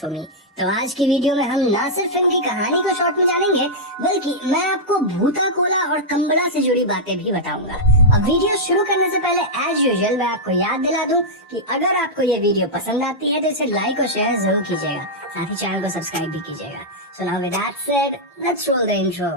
Just for me. तो आज की वीडियो में हम ना सिर्फ फिल्म की कहानी को शॉर्ट में जानेंगे, बल्कि मैं आपको भूता कोला और कंबड़ा से जुड़ी बातें भी बताऊंगा। अब वीडियो शुरू करने से पहले एज यूजुअल मैं आपको याद दिला दूं कि अगर आपको ये वीडियो पसंद आती है तो इसे लाइक और शेयर जरूर कीजिएगा, साथ ही चैनल को सब्सक्राइब भी कीजिएगा। So now with that said, let's roll the intro.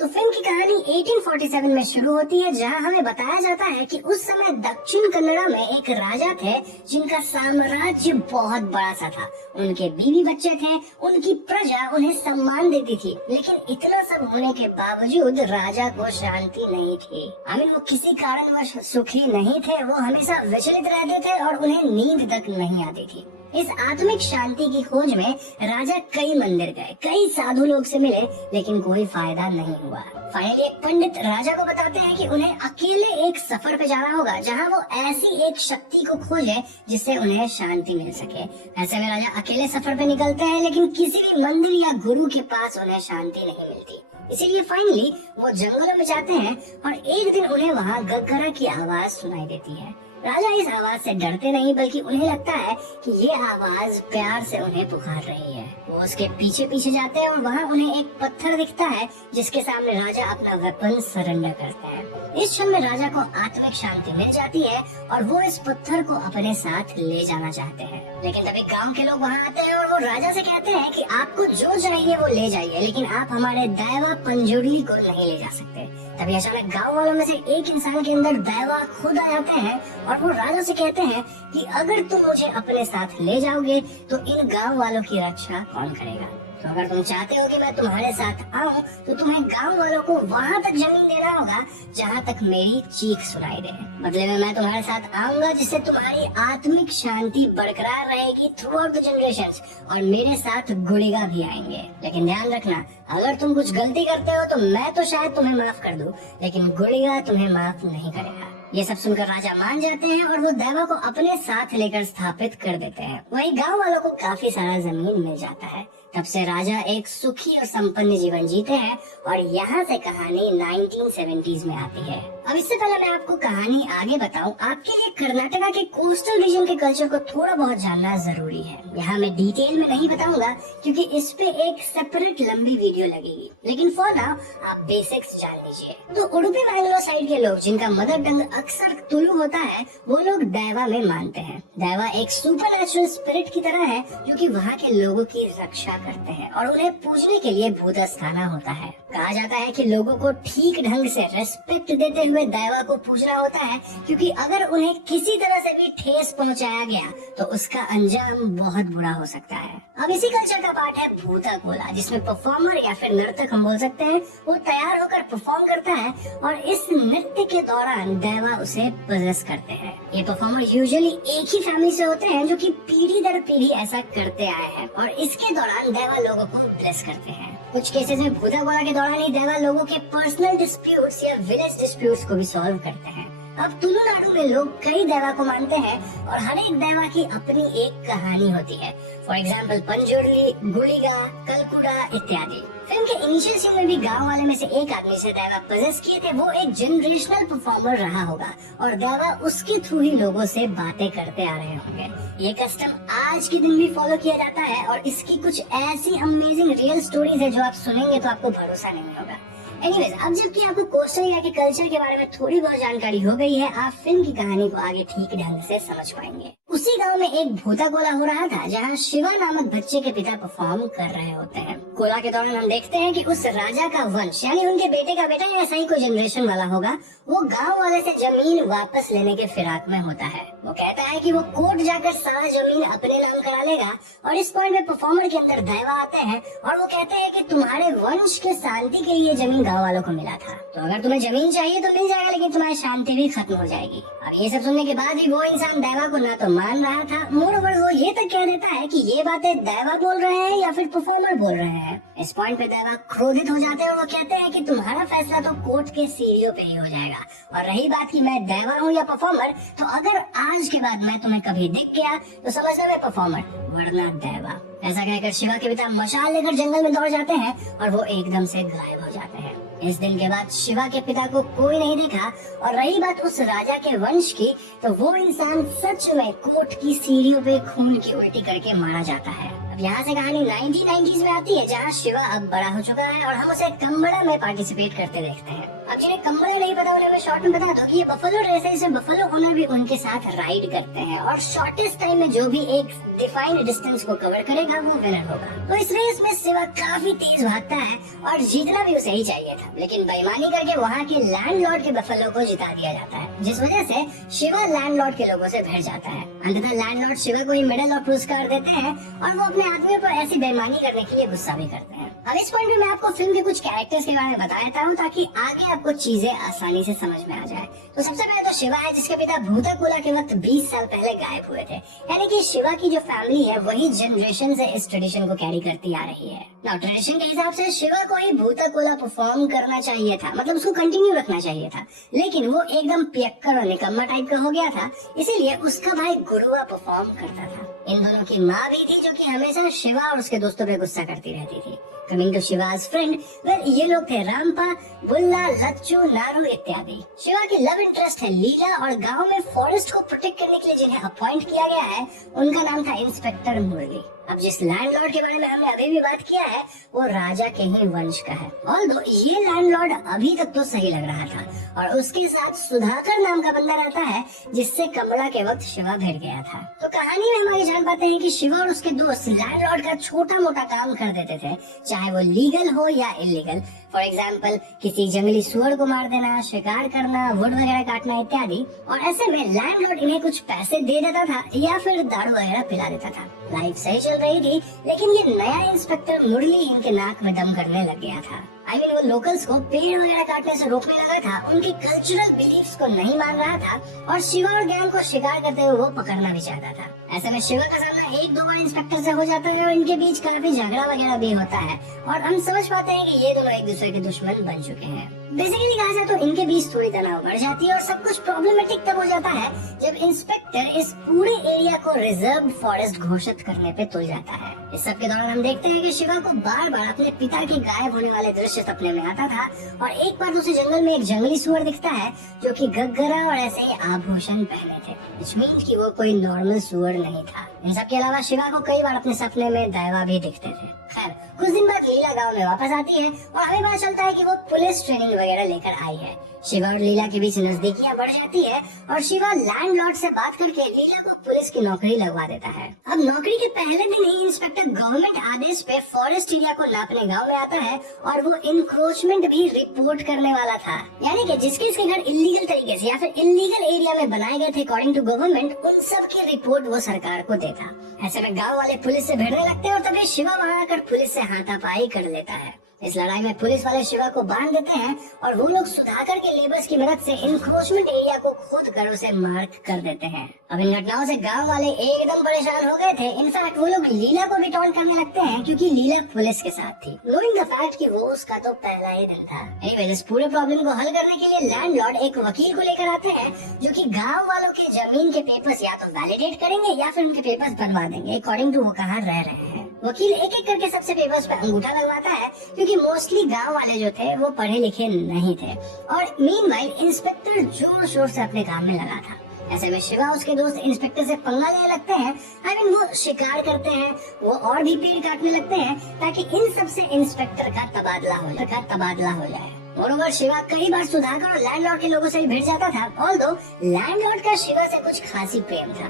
तो फिल्म की कहानी 1847 में शुरू होती है, जहां हमें बताया जाता है कि उस समय दक्षिण कन्नड़ा में एक राजा थे जिनका साम्राज्य बहुत बड़ा सा था। उनके बीवी बच्चे थे, उनकी प्रजा उन्हें सम्मान देती थी, लेकिन इतना सब होने के बावजूद राजा को शांति नहीं थी। वो किसी कारणवश सुखी नहीं थे। वो हमेशा विचलित रहते थे और उन्हें नींद तक नहीं आती थी। इस आत्मिक शांति की खोज में राजा कई मंदिर गए, कई साधु लोग से मिले, लेकिन कोई फायदा नहीं हुआ। फाइनली एक पंडित राजा को बताते हैं कि उन्हें अकेले एक सफर पे जाना होगा, जहां वो ऐसी एक शक्ति को खोजे जिससे उन्हें शांति मिल सके। ऐसे में राजा अकेले सफर पे निकलते हैं, लेकिन किसी भी मंदिर या गुरु के पास उन्हें शांति नहीं मिलती। इसीलिए फाइनली वो जंगलों में जाते हैं और एक दिन उन्हें वहाँ गग्गरा की आवाज सुनाई देती है। राजा इस आवाज से डरते नहीं, बल्कि उन्हें लगता है कि ये आवाज प्यार से उन्हें पुकार रही है। वो उसके पीछे पीछे जाते हैं और वहाँ उन्हें एक पत्थर दिखता है, जिसके सामने राजा अपना वेपन सरेंडर करते हैं। इस क्षण में राजा को आत्मिक शांति मिल जाती है और वो इस पत्थर को अपने साथ ले जाना चाहते हैं। लेकिन तभी गांव के लोग वहाँ आते हैं और वो राजा से कहते हैं कि आपको जो चाहिए वो ले जाइए, लेकिन आप हमारे दैवा पंजुर्ली को नहीं ले जा सकते। तभी अचानक गाँव वालों में से एक इंसान के अंदर दैवा खुद आ जाते हैं और वो राजा से कहते हैं कि अगर तुम मुझे अपने साथ ले जाओगे तो इन गांव वालों की रक्षा कौन करेगा। तो अगर तुम चाहते हो कि मैं तुम्हारे साथ आऊं तो तुम्हें गांव वालों को वहां तक जमीन देना होगा जहां तक मेरी चीख सुनाई दे। बदले में मैं तुम्हारे साथ आऊंगा, जिससे तुम्हारी आत्मिक शांति बरकरार रहेगी थ्रू आउट द जनरेशंस, और मेरे साथ गुड़िगा भी आएंगे। लेकिन ध्यान रखना, अगर तुम कुछ गलती करते हो तो मैं तो शायद तुम्हें माफ कर दूं, लेकिन गुड़िगा तुम्हें माफ नहीं करेगा। ये सब सुनकर राजा मान जाते हैं और वो दैवा को अपने साथ लेकर स्थापित कर देते हैं। वहीं गांव वालों को काफी सारा जमीन मिल जाता है। तब से राजा एक सुखी और संपन्न जीवन जीते हैं और यहाँ से कहानी 1970s में आती है। अब इससे पहले मैं आपको कहानी आगे बताऊं, आपके लिए कर्नाटका के कोस्टल रीजन के कल्चर को थोड़ा बहुत जानना जरूरी है। यहाँ मैं डिटेल में नहीं बताऊंगा क्योंकि इस पे एक सेपरेट लंबी वीडियो लगेगी, लेकिन फॉर नाउ आप बेसिक्स जान लीजिए। तो उडुपी मैंगलोर साइड के लोग, जिनका मदर टंग अक्सर तुलु होता है, वो लोग दैवा में मानते हैं। दैवा एक सुपरनैचुरल स्पिरिट की तरह है जो कि वहाँ के लोगों की रक्षा करते हैं और उन्हें पूजने के लिए भूतस्थाना होता है। कहा जाता है कि लोगों को ठीक ढंग से रेस्पेक्ट देते हुए दैवा को पूजना होता है, क्योंकि अगर उन्हें किसी तरह से भी ठेस पहुंचाया गया तो उसका अंजाम बहुत बुरा हो सकता है। अब इसी कल्चर का पार्ट है भूता कोला, जिसमें परफॉर्मर या फिर नर्तक हम बोल सकते हैं, वो तैयार होकर परफॉर्म करता है और इस नृत्य के दौरान दैवा उसे पजेस करते हैं। ये परफॉर्मर यूजुअली एक ही फैमिली से होते हैं जो कि पीढ़ी दर पीढ़ी ऐसा करते आए हैं और इसके दौरान दैवा लोगों को ब्लेस करते हैं। कुछ केसेस में भूता कोला के दौरान ही दैवा लोगों के पर्सनल डिस्प्यूट्स या विलेज डिस्प्यूट्स को भी सॉल्व करते हैं। अब तुलुनाडु में लोग कई दैवा को मानते हैं और हर एक दैवा की अपनी एक कहानी होती है। फॉर एग्जाम्पल पंजुर्ली, गुड़िगा, कलकुड़ा इत्यादि। फिल्म के इनिशियल सीन में भी गांव वाले में से एक आदमी से दैवा पजेस किए थे। वो एक जनरेशनल परफॉर्मर रहा होगा और दैवा उसके थ्रू ही लोगों से बातें करते आ रहे होंगे। ये कस्टम आज के दिन भी फॉलो किया जाता है और इसकी कुछ ऐसी अमेजिंग रियल स्टोरीज है जो आप सुनेंगे तो आपको भरोसा नहीं होगा। एनीवेज, अब जबकि आपको कोस्टल एरिया के कल्चर के बारे में थोड़ी बहुत जानकारी हो गई है, आप फिल्म की कहानी को आगे ठीक ढंग से समझ पाएंगे। उसी गांव में एक भूता कोला हो रहा था, जहां शिवा नामक बच्चे के पिता परफॉर्म कर रहे होते हैं। कोला के दौरान हम देखते हैं कि उस राजा का वंश, यानी उनके बेटे का बेटा या ऐसा ही कोई जनरेशन वाला होगा, वो गांव वाले से जमीन वापस लेने के फिराक में होता है। वो कहता है कि वो कोर्ट जाकर सारा जमीन अपने नाम करा लेगा और इस पॉइंट में परफॉर्मर के अंदर दैवा आते हैं और वो कहते हैं कि तुम्हारे वंश के शांति के लिए जमीन गाँव वालों को मिला था, तो अगर तुम्हें जमीन चाहिए तो मिल जाएगा, लेकिन तुम्हारी शांति भी खत्म हो जाएगी। अब ये सब सुनने के बाद भी वो इंसान दैवा को ना तो मान रहा था, मोरओवर वो ये तक कह देता है कि ये बातें दैवा बोल रहे हैं या फिर परफॉर्मर बोल रहे हैं। इस पॉइंट पे दैवा क्रोधित हो जाते हैं और वो कहते हैं कि तुम्हारा फैसला तो कोर्ट के सीढ़ियों पे ही हो जाएगा, और रही बात कि मैं दैवा हूँ या परफॉर्मर, तो अगर आज के बाद मैं तुम्हें कभी दिख गया तो समझना मैं परफॉर्मर वरना दैवा। ऐसा कहकर शिवा के पिता मशाल लेकर जंगल में दौड़ जाते हैं और वो एकदम से गायब हो जाते हैं। इस दिन के बाद शिवा के पिता को कोई नहीं देखा। और रही बात उस राजा के वंश की, तो वो इंसान सच में कोर्ट की सीढ़ियों पे खून की उल्टी करके मारा जाता है। अब यहाँ से कहानी 1990s में आती है, जहाँ शिवा अब बड़ा हो चुका है और हम उसे कम्बड़ा में पार्टिसिपेट करते देखते हैं। अब जिन्हें कम्बड़ा नहीं पता उन्हें मैं शॉर्ट में बता दूं कि ये बफलो रेस है, इसे बफलो ओनर भी उनके साथ राइड करते हैं और शॉर्टेस्ट टाइम में जो भी एक डिफाइंड डिस्टेंस को कवर करेगा वो विनर होगा। तो इस रेस में शिवा काफी तेज भागता है और जीतना भी उसे ही चाहिए था, लेकिन बेईमानी करके वहाँ के लैंडलॉर्ड के बफलो को जिता दिया जाता है, जिस वजह से शिवा लैंडलॉर्ड के लोगों से भिड़ जाता है। अंततः लैंडलॉर्ड शिवा को मेडल और पुरस्कार देते हैं और वो अपने आदमियों पर ऐसी बेईमानी करने के लिए गुस्सा भी करते हैं। अब इस पॉइंट में मैं आपको फिल्म के कुछ कैरेक्टर्स के बारे में बता देता हूँ ताकि आगे आपको चीजें आसानी से समझ में आ जाए। तो सबसे पहले तो शिवा है, जिसके पिता भूताकोला के वक्त 20 साल पहले गायब हुए थे। यानी कि शिवा की जो फैमिली है वही जनरेशन से इस ट्रेडिशन को कैरी करती आ रही है। ट्रेडिशन के हिसाब से शिवा को ही भूताकोला परफॉर्म करना चाहिए था, मतलब उसको कंटिन्यू रखना चाहिए था, लेकिन वो एकदम पियक्कर और निकम्मा टाइप का हो गया था, इसीलिए उसका भाई गुरुआ परफॉर्म करता था। इन दोनों की माँ भी थी जो कि हमेशा शिवा और उसके दोस्तों पे गुस्सा करती रहती थी। Coming to Shiva's friend, well ये लोग थे रामपा, बुल्ला, लच्चू, नारू इत्यादि। शिवा की लव इंटरेस्ट है लीला और गांव में फॉरेस्ट को प्रोटेक्ट करने के लिए जिन्हें अपॉइंट किया गया है उनका नाम था इंस्पेक्टर मुरली। अब जिस लैंडलॉर्ड के बारे में हमने अभी भी बात किया है वो राजा के ही वंश का है। ऑल्दो ये लैंडलॉर्ड अभी तक तो सही लग रहा था और उसके साथ सुधाकर नाम का बंदा रहता है जिससे कमला के वक्त शिवा भिड़ गया था। तो कहानी में हम आगे जान पाते हैं कि शिवा और उसके दोस्त लैंडलॉर्ड का छोटा मोटा काम कर देते थे, चाहे वो लीगल हो या इलीगल। फॉर एग्जाम्पल किसी जंगली सुअर को मार देना, शिकार करना, वुड वगैरह काटना इत्यादि। और ऐसे में लैंडलॉर्ड इन्हें कुछ पैसे दे देता था या फिर दारू वगैरह पिला देता था। लाइफ सही चल रही थी, लेकिन ये नया इंस्पेक्टर मुरली इनके नाक में दम करने लग गया था। वो लोकल्स को पेड़ वगैरह काटने से रोकने लगा था, उनके कल्चरल बिलीफ्स को नहीं मान रहा था और शिवा और गैंग को शिकार करते हुए वो पकड़ना भी चाहता था। ऐसे में शिवा का सामना एक दो बार इंस्पेक्टर से हो जाता है और इनके बीच काफी झगड़ा वगैरह भी होता है और हम समझ पाते हैं कि ये दोनों एक दूसरे के दुश्मन बन चुके हैं। बेसिकली कहा जाए तो इनके बीच थोड़ी तनाव बढ़ जाती है और सब कुछ प्रॉब्लमेटिक तब हो जाता है जब इंस्पेक्टर इस पूरे एरिया को रिजर्व फॉरेस्ट घोषित करने पे तुल जाता है। इस सब के दौरान हम देखते हैं कि शिवा को बार बार अपने पिता के गायब होने वाले दृश्य सपने में आता था और एक बार उसे जंगल में एक जंगली सुअर दिखता है जो कि गग्गरा और ऐसे ही आभूषण पहने थे, which means कि वो कोई नॉर्मल सुअर नहीं था। इन सब के अलावा शिवा को कई बार अपने सपने में दैवा भी दिखते थे। खैर कुछ दिन बाद लीला गांव में वापस आती है और हमें पता चलता है कि वो पुलिस ट्रेनिंग वगैरह लेकर आई है। शिवा और लीला के बीच नजदीकियां बढ़ जाती है और शिवा लैंडलॉर्ड से बात करके लीला को पुलिस की नौकरी लगवा देता है। अब नौकरी के पहले दिन ही इंस्पेक्टर गवर्नमेंट आदेश पे फॉरेस्ट एरिया को नापने गांव में आता है और वो इंक्रोचमेंट भी रिपोर्ट करने वाला था। यानी कि जिसके इसके घर इलीगल तरीके से या फिर इलीगल एरिया में बनाए गए थे अकॉर्डिंग टू गवर्नमेंट, उन सब की रिपोर्ट वो सरकार को देता। ऐसे में गाँव वाले पुलिस से भिड़ने लगते हैं और तभी शिवा वहाँ आकर पुलिस से हाथापाई कर लेता है। इस लड़ाई में पुलिस वाले शिवा को बांध देते हैं और वो लोग सुधाकर के लेबर्स की मदद से इंक्रोचमेंट एरिया को खोद कर उसे मार्क कर देते हैं। अब इन घटनाओं से गांव वाले एकदम परेशान हो गए थे। इनफैक्ट वो लोग लीला को भी टॉन्ट करने लगते हैं क्योंकि लीला पुलिस के साथ थी, नोइंग द फैक्ट कि वो उसका तो पहला ही दिन था। एनीवेज इस पूरे प्रॉब्लम को हल करने के लिए लैंडलॉर्ड एक वकील को लेकर आते हैं जो कि गाँव वालों के जमीन के पेपर्स या तो वैलिडेट करेंगे या फिर उनके पेपर्स बनवा देंगे अकॉर्डिंग टू वो कहाँ रह रहे हैं। वकील एक एक करके सबसे पेपर्स पे अंगूठा लगवाता है क्योंकि मोस्टली गांव वाले जो थे वो पढ़े लिखे नहीं थे और मीनवाइल इंस्पेक्टर जोर शोर से अपने काम में लगा था। ऐसे में शिवा उसके दोस्त इंस्पेक्टर से पंगा लेने लगते हैं। वो शिकार करते हैं, वो और भी पेड़ काटने लगते हैं ताकि इन सब से इंस्पेक्टर का तबादला हो जाए। मोरोवर शिवा कई बार सुधाकर और लैंडलॉर्ड के लोगों से भी भिड़ जाता था। ऑल्दो लैंडलॉर्ड का शिवा से कुछ खासी प्रेम था।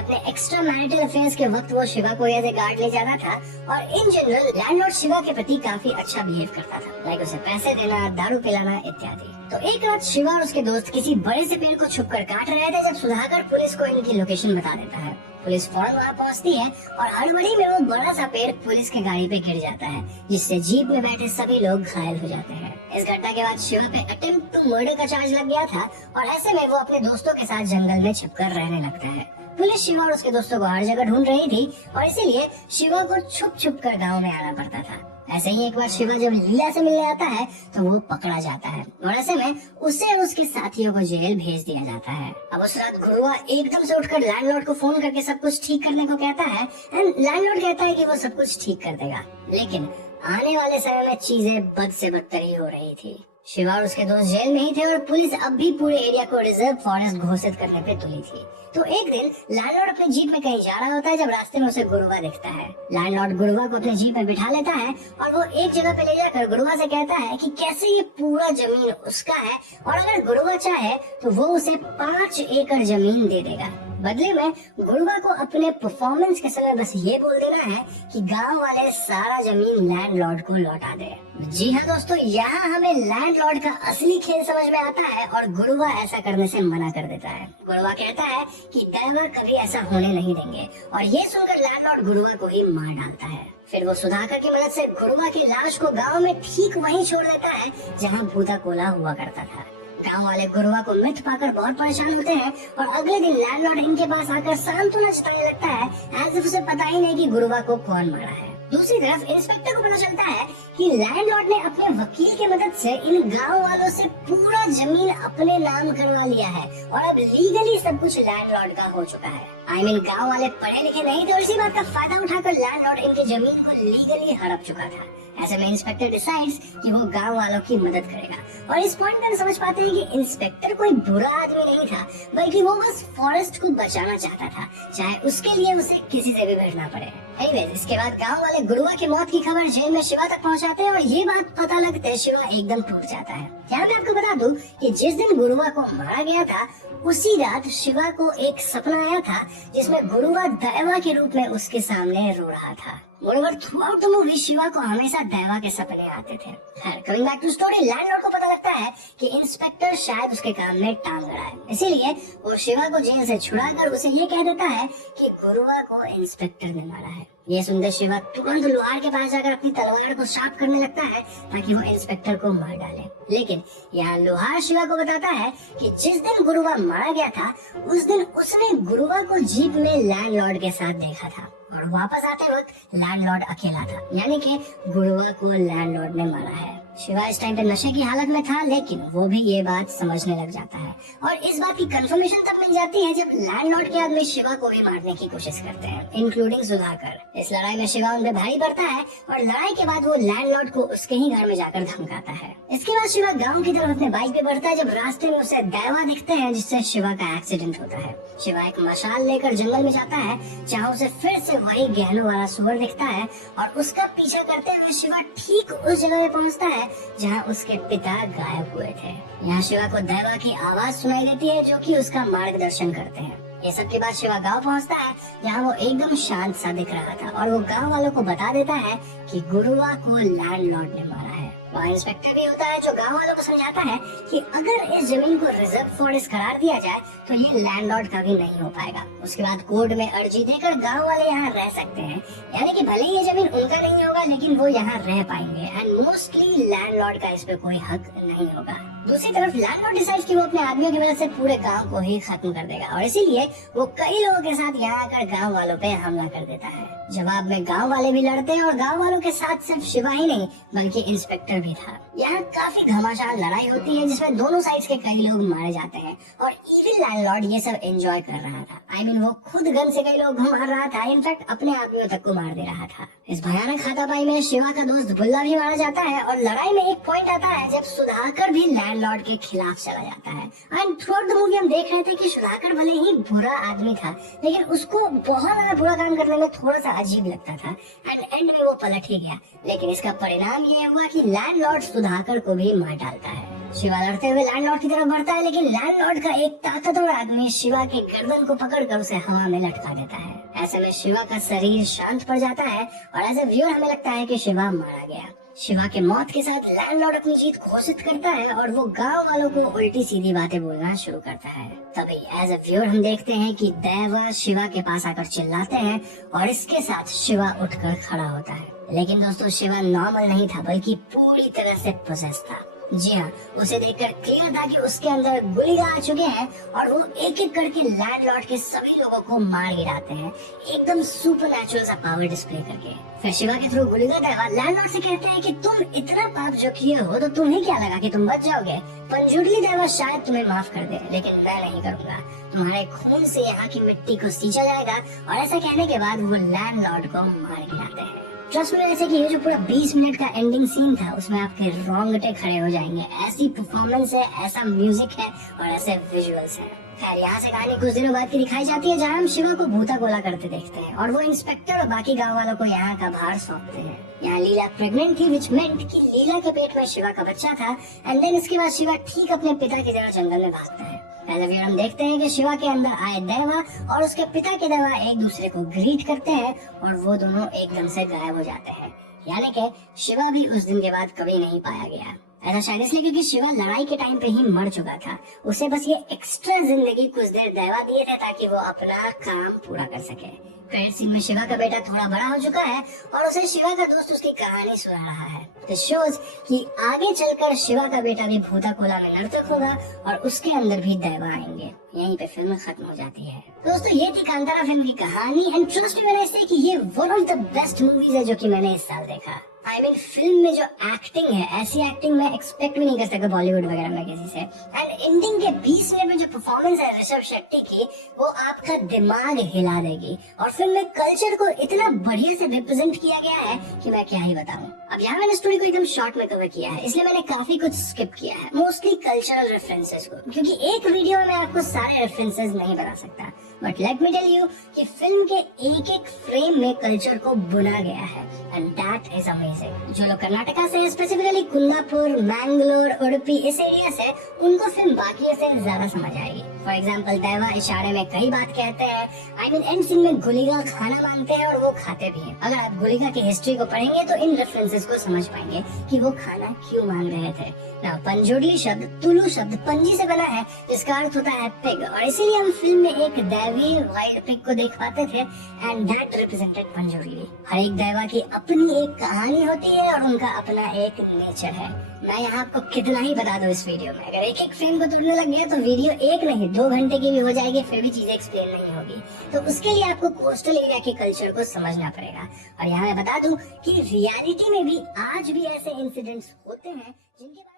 अपने एक्स्ट्रा मैरिटल अफेयर्स के वक्त वो शिवा को एज ए गार्ड ले जाता था और इन जनरल लैंडलॉर्ड शिवा के प्रति काफी अच्छा बिहेव करता था, लाइक उसे पैसे देना, दारू पिलाना इत्यादि। तो एक रात शिवा और उसके दोस्त किसी बड़े से पेड़ को छुपकर काट रहे थे जब सुधाकर पुलिस को इनकी लोकेशन बता देता है। पुलिस फौरन वहाँ पहुँचती है और हड़बड़ी में वो बड़ा सा पेड़ पुलिस के गाड़ी पे गिर जाता है जिससे जीप में बैठे सभी लोग घायल हो जाते हैं। इस घटना के बाद शिवा पे अटेम्प्ट टू मर्डर का चार्ज लग गया था और ऐसे में वो अपने दोस्तों के साथ जंगल में छिपकर रहने लगता है। पुलिस शिवा और उसके दोस्तों को हर जगह ढूंढ रही थी और इसीलिए शिवा को छुप छुप कर गाँव में आना पड़ता था। ऐसे ही एक बार शिवा जब लीला से मिलने आता है तो वो पकड़ा जाता है और ऐसे में उसे और उसके साथियों को जेल भेज दिया जाता है। अब उस रात गुरुआ एकदम से उठकर लैंडलॉर्ड को फोन करके सब कुछ ठीक करने को कहता है एंड लैंडलॉर्ड कहता है कि वो सब कुछ ठीक कर देगा, लेकिन आने वाले समय में चीजें बद से बदतर ही हो रही थी। शिवा और उसके दोस्त जेल में ही थे और पुलिस अब भी पूरे एरिया को रिजर्व फॉरेस्ट घोषित करने पे तुली थी। तो एक दिन लैंडलॉर्ड अपनी जीप में कहीं जा रहा होता है जब रास्ते में उसे गुरुवा दिखता है। लैंडलॉर्ड गुरुवा को अपनी जीप में बिठा लेता है और वो एक जगह पे ले जाकर गुरुवा से कहता है कि कैसे ये पूरा जमीन उसका है और अगर गुरुवा चाहे तो वो उसे 5 एकड़ जमीन दे देगा। बदले में गुरुवा को अपने परफॉर्मेंस के समय बस ये बोल देना है कि गांव वाले सारा जमीन लैंडलॉर्ड को लौटा दे। जी हाँ दोस्तों, यहाँ हमें लैंडलॉर्ड का असली खेल समझ में आता है और गुरुवा ऐसा करने से मना कर देता है। गुरुवा कहता है कि दैवा कभी ऐसा होने नहीं देंगे और ये सुनकर लैंडलॉर्ड गुरुवा को ही मार डालता है। फिर वो सुधाकर की मदद से गुरुवा की लाश को गांव में ठीक वहीं छोड़ देता है जहाँ भूता कोला हुआ करता था। गांव वाले गुरुवा को मिथ पाकर बहुत परेशान होते हैं और अगले दिन लैंडलॉर्ड इनके पास आकर सांत्वना जताने लगता है, एज इफ उसे पता ही नहीं कि गुरुवा को कौन मारा है। दूसरी तरफ इंस्पेक्टर को पता चलता है कि लैंडलॉर्ड ने अपने वकील की मदद से इन गांव वालों से पूरा जमीन अपने नाम करवा लिया है और अब लीगली सब कुछ लैंडलॉर्ड का हो चुका है। I mean, गांव वाले पढ़े लिखे नहीं थे और इसी बात का फायदा उठाकर लैंडलॉर्ड इनकी जमीन को लीगली हड़प चुका था। ऐसे में इंस्पेक्टर डिसाइड्स कि वो गांव वालों की मदद करेगा और इस पॉइंट में समझ पाते हैं कि इंस्पेक्टर कोई बुरा आदमी नहीं था, बल्कि वो बस फॉरेस्ट को बचाना चाहता था, चाहे उसके लिए उसे किसी से भी भिड़ना पड़े। एनीवेज, इसके बाद गांव वाले गुरुवा की मौत की खबर जेल में शिवा तक पहुंचाते हैं और ये बात पता लगते शिवा एकदम टूट जाता है। क्या मैं आपको बता दूं कि जिस दिन गुरुवा को मारा गया था उसी रात शिवा को एक सपना आया था जिसमें गुरुवा दैवा के रूप में उसके सामने रो रहा था। मोreover, थ्रूआउट द मूवी शिवा को हमेशा दैवा के सपने आते थे। Coming back to story, landlord को पता लगता है कि इंस्पेक्टर शायद उसके काम में टांग अड़ा है, इसीलिए वो शिवा को जेल से छुड़ाकर उसे ये कह देता है कि गुरुवा को इंस्पेक्टर ने मारा है। ये सुनकर शिवा तुरंत लोहार के पास जाकर अपनी तलवार को शार्प करने लगता है ताकि वो इंस्पेक्टर को मार डाले। लेकिन यहाँ लोहार शिवा को बताता है कि जिस दिन गुरुवा मारा गया था उस दिन उसने गुरुवा को जीप में लैंडलॉर्ड के साथ देखा था और वापस आते वक्त लैंडलॉर्ड अकेला था, यानी कि गुरुवा को लैंडलॉर्ड ने मारा है। शिवा इस टाइम पे नशे की हालत में था, लेकिन वो भी ये बात समझने लग जाता है और इस बात की कंफर्मेशन तब मिल जाती है जब लैंडलॉर्ड के आदमी शिवा को भी मारने की कोशिश करते हैं, इंक्लूडिंग सुधाकर। इस लड़ाई में शिवा उन पे भारी पड़ता है और लड़ाई के बाद वो लैंडलॉर्ड को उसके ही घर में जाकर धमकाता है। इसके बाद शिवा गाँव की तरफ अपने बाइक पे बढ़ता है जब रास्ते में उसे दैवा दिखते हैं जिससे शिवा का एक्सीडेंट होता है। शिवा एक मशाल लेकर जंगल में जाता है जहाँ उसे फिर से वही गहनों वाला सुअर दिखता है और उसका पीछा करते हुए शिवा ठीक उस जगह पे पहुँचता है जहाँ उसके पिता गायब हुए थे। यहाँ शिवा को दैवा की आवाज सुनाई देती है जो कि उसका मार्गदर्शन करते हैं। ये सब के बाद शिवा गांव पहुंचता है जहाँ वो एकदम शांत सा दिख रहा था और वो गांव वालों को बता देता है कि गुरुवा को लैंडलॉर्ड ने मारा है। वहाँ इंस्पेक्टर भी होता है जो गांव वालों को समझाता है कि अगर इस जमीन को रिजर्व फॉरेस्ट करार दिया जाए तो ये लैंडलॉर्ड का भी नहीं हो पाएगा। उसके बाद कोर्ट में अर्जी देकर गांव वाले यहाँ रह सकते हैं, यानी कि भले ही ये जमीन उनका नहीं होगा लेकिन वो यहाँ रह पाएंगे एंड मोस्टली लैंडलॉर्ड का इस पे कोई हक नहीं होगा। दूसरी तरफ लैंडलॉर्ड डिसाइड कि वो अपने आदमियों की मदद से पूरे गांव को ही खत्म कर देगा और इसीलिए वो कई लोगों के साथ यहाँ आकर गांव वालों पे हमला कर देता है। जवाब में गांव वाले भी लड़ते हैं और गांव वालों के साथ सिर्फ शिवा ही नहीं बल्कि इंस्पेक्टर भी था। यहाँ काफी घमासान लड़ाई होती है जिसमें दोनों साइड के कई लोग मारे जाते हैं और इविल लैंडलॉर्ड ये सब एंजॉय कर रहा था। I mean, वो खुद गन से कई लोग मार रहा था, इनफैक्ट अपने आदमियों तक को मार दे रहा था। इस भयानक हाथापाई में शिवा का दोस्त बुल्ला भी मारा जाता है और लड़ाई में एक पॉइंट आता है जब सुधाकर भी लैंडलॉर्ड के खिलाफ चला जाता है। एंड थ्रू द मूवी हम देख रहे थे कि सुधाकर भले ही बुरा आदमी था लेकिन उसको बहुत ज्यादा बुरा काम करने में थोड़ा सा अजीब लगता था एंड एंड में वो पलट ही गया। लेकिन इसका परिणाम ये हुआ कि लैंडलॉर्ड सुधाकर को भी मार डालता है। शिवा लड़ते हुए लैंडलॉर्ड की तरफ बढ़ता है लेकिन लैंडलॉर्ड का एक ताकतवर आदमी शिवा के गर्दन को पकड़कर उसे हवा में लटका देता है। ऐसे में शिवा का शरीर शांत पड़ जाता है और एज ए व्यूअर हमें लगता है कि शिवा मारा गया। शिवा के मौत के साथ लैंडलॉर्ड अपनी जीत घोषित करता है और वो गांव वालों को उल्टी सीधी बातें बोलना शुरू करता है। तभी एज ए व्यूअर हम देखते हैं कि दैवा शिवा के पास आकर चिल्लाते हैं और इसके साथ शिवा उठकर खड़ा होता है। लेकिन दोस्तों शिवा नॉर्मल नहीं था बल्कि पूरी तरह से पोसेस था। जी हाँ, उसे देखकर क्लियर था कि उसके अंदर गोलियां आ चुके हैं और वो एक एक करके लैंडलॉर्ड के सभी लोगों को मार गिराते हैं, एकदम सुपरनैचुरल सा पावर डिस्प्ले करके। फिर शिवा के थ्रू गोलीबारी दैवा लैंडलॉर्ड से कहते हैं कि तुम इतना पाप जो किए हो तो तुम्हें क्या लगा कि तुम बच जाओगे। पंजुर्ली दैवा शायद तुम्हें माफ कर दे लेकिन मैं नहीं करूंगा, तुम्हारे खून से यहाँ की मिट्टी को सींचा जाएगा। और ऐसा कहने के बाद वो लैंडलॉर्ड को मार गिराते हैं। ट्रस्ट में ऐसे कि ये जो पूरा 20 मिनट का एंडिंग सीन था उसमें आपके रोंगटे खड़े हो जाएंगे। ऐसी परफॉर्मेंस है, ऐसा म्यूजिक है और ऐसे विजुअल्स हैं। खैर यहाँ से कहानी कुछ दिनों बाद की दिखाई जाती है जहाँ हम शिवा को भूता गोला करते देखते हैं और वो इंस्पेक्टर और बाकी गांव वालों को यहाँ का भार सौंपते हैं। यहाँ लीला प्रेग्नेंट थी, विच मेंट कि लीला के पेट में शिवा का बच्चा था। एंड देन इसके बाद शिवा ठीक अपने पिता की तरह जंगल में भागता है। पहले भी हम देखते हैं कि शिवा के अंदर आए देवा और उसके पिता के देवा एक दूसरे को ग्रीट करते हैं और वो दोनों एकदम से गायब हो जाते हैं। यानी कि शिवा भी उस दिन के बाद कभी नहीं पाया गया। ऐसा शायद इसलिए क्योंकि शिवा लड़ाई के टाइम पे ही मर चुका था। उसे बस ये एक्स्ट्रा जिंदगी कुछ देर देवा दिए थे ताकि वो अपना काम पूरा कर सके। क्रेडिट सीन में शिवा का बेटा थोड़ा बड़ा हो चुका है और उसे शिवा का दोस्त उसकी कहानी सुना रहा है। दिस शोज कि आगे चलकर शिवा का बेटा भी भूता कोला में नर्तक होगा और उसके अंदर भी देवा आएंगे। यहीं पे फिल्म खत्म हो जाती है। दोस्तों ये थी कांतारा फिल्म की कहानी एंड ट्रस्ट मी मैंने इससे कि ये one of the best movies है जो कि मैंने इस साल देखा। आई मीन फिल्म में जो एक्टिंग है, ऐसी एक्टिंग मैं एक्सपेक्ट भी नहीं कर सकता बॉलीवुड वगैरह में किसी से। एंड एंडिंग के 20 मिनट में जो परफॉर्मेंस है ऋषभ शेट्टी की, वो आपका दिमाग हिला देगी। और फिल्म में कल्चर को इतना बढ़िया से रिप्रेजेंट किया गया है कि मैं क्या ही बताऊं। अब यहाँ मैंने स्टोरी को एकदम शॉर्ट में कवर किया है, इसलिए मैंने काफी कुछ स्किप किया है, मोस्टली कल्चरल रेफरेंसेस को, क्योंकि एक वीडियो में मैं आपको सारे रेफरेंसेस नहीं बता सकता। But let me tell you कि फिल्म के एक एक फ्रेम में कल्चर को बुना गया है एंड दैट इज अमेजिंग। जो लोग कर्नाटका से, स्पेसिफिकली कुंदापुर, मैंगलोर, उडुपी इस एरिया से, उनको फिल्म बाकी से ज्यादा समझ आएगी। फॉर एग्जाम्पल देवा इशारे में कई बात कहते हैं। आई मीन एंड सीन में गुलिगा खाना मांगते हैं और वो खाते भी हैं। अगर आप गुलिगा की हिस्ट्री को पढ़ेंगे तो इन रेफरेंसेस को समझ पाएंगे कि वो खाना क्यों मांग रहे थे। ना पंजोडली शब्द तुलु शब्द पंजी से बना है जिसका अर्थ होता है पिग, और इसीलिए हम फिल्म में एक दैवी वाइल्ड पिग को देख पाते थे एंड दैट रिप्रेजेंटेड पंजोडली। हर एक देवा की अपनी एक कहानी होती है और उनका अपना एक नेचर है। मैं यहाँ आपको कितना ही बता दूं इस वीडियो में, अगर एक एक फ्रेम को तोड़ने लग गया तो वीडियो एक नहीं 2 घंटे की भी हो जाएगी, फिर भी चीजें एक्सप्लेन नहीं होगी। तो उसके लिए आपको कोस्टल एरिया के कल्चर को समझना पड़ेगा। और यहाँ मैं बता दूं कि रियलिटी में भी आज भी ऐसे इंसिडेंट्स होते हैं जिनके